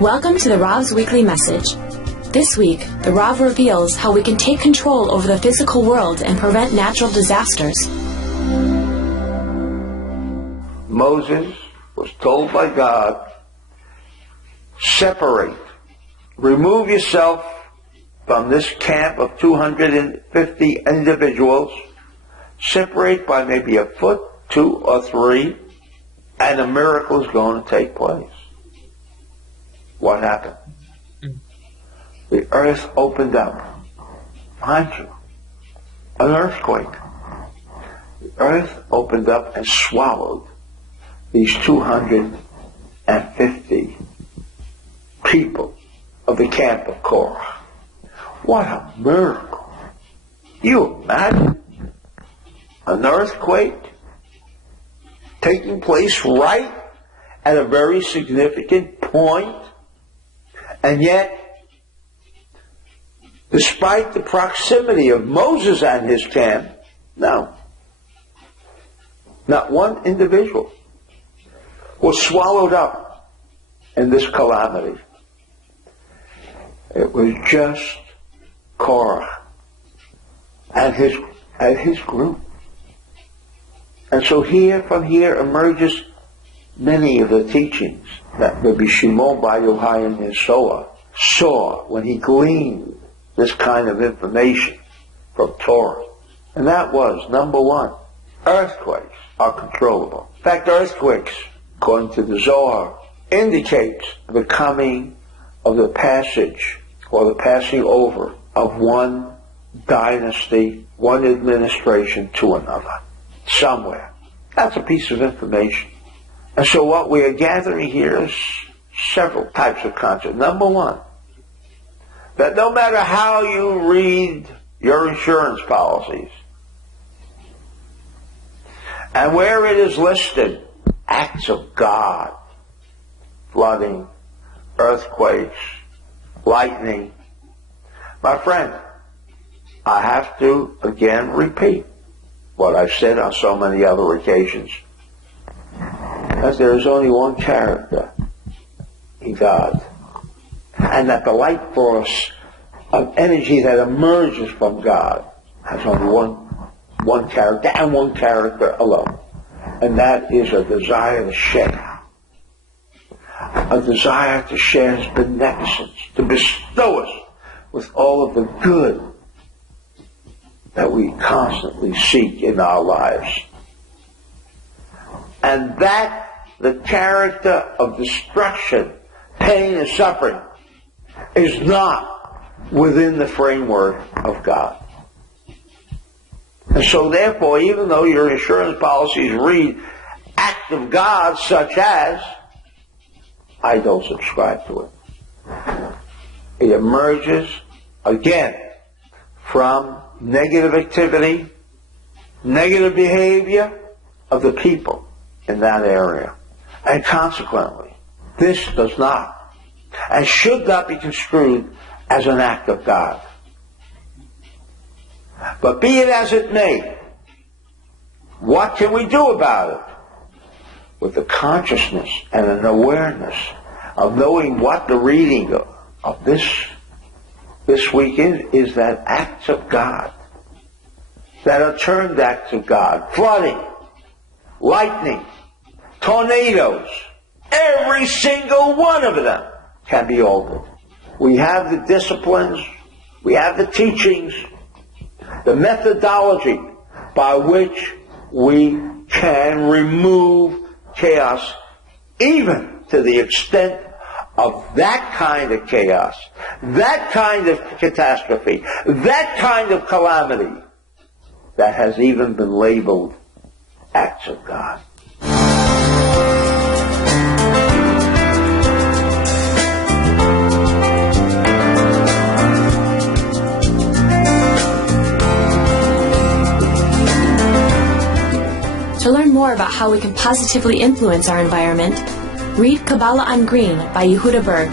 Welcome to the Rav's Weekly Message. This week, the Rav reveals how we can take control over the physical world and prevent natural disasters. Moses was told by God, separate, remove yourself from this camp of 250 individuals, separate by maybe a foot, 2 or 3, and a miracle is going to take place. What happened? The earth opened up. Mind you, an earthquake. The earth opened up and swallowed these 250 people of the camp of Kóraj. What a miracle. You imagine an earthquake taking place right at a very significant point, and yet, despite the proximity of Moses and his camp, no. Not one individual was swallowed up in this calamity. It was just Kóraj and his group. And so from here emerges many of the teachings that Rabbi Shimon Bar Yochai in his Zohar saw when he gleaned this kind of information from Torah. And that was, number one, earthquakes are controllable. In fact, earthquakes, according to the Zohar, indicates the coming of the passage or the passing over of one dynasty, one administration to another, somewhere. That's a piece of information. And so what we are gathering here is several types of concepts. Number one, that no matter how you read your insurance policies, and where it is listed, acts of God, flooding, earthquakes, lightning, my friend, I have to again repeat what I've said on so many other occasions, that there is only one character in God, and that the light force of energy that emerges from God has only one character, and one character alone, and that is a desire to share. A desire to share His beneficence, to bestow us with all of the good that we constantly seek in our lives. And that the character of destruction, pain, and suffering is not within the framework of God. And so therefore, even though your insurance policies read act of God such as, I don't subscribe to it. It emerges, again, from negative activity, negative behavior of the people in that area. And consequently, this does not and should not be construed as an act of God. But be it as it may, what can we do about it? With the consciousness and an awareness of knowing what the reading of this week is that acts of God, that are termed acts of God, flooding, lightning, tornadoes, every single one of them can be altered. We have the disciplines, we have the teachings, the methodology by which we can remove chaos, even to the extent of that kind of chaos, that kind of catastrophe, that kind of calamity that has even been labeled acts of God. To learn more about how we can positively influence our environment, read Kabbalah on Green by Rav Berg.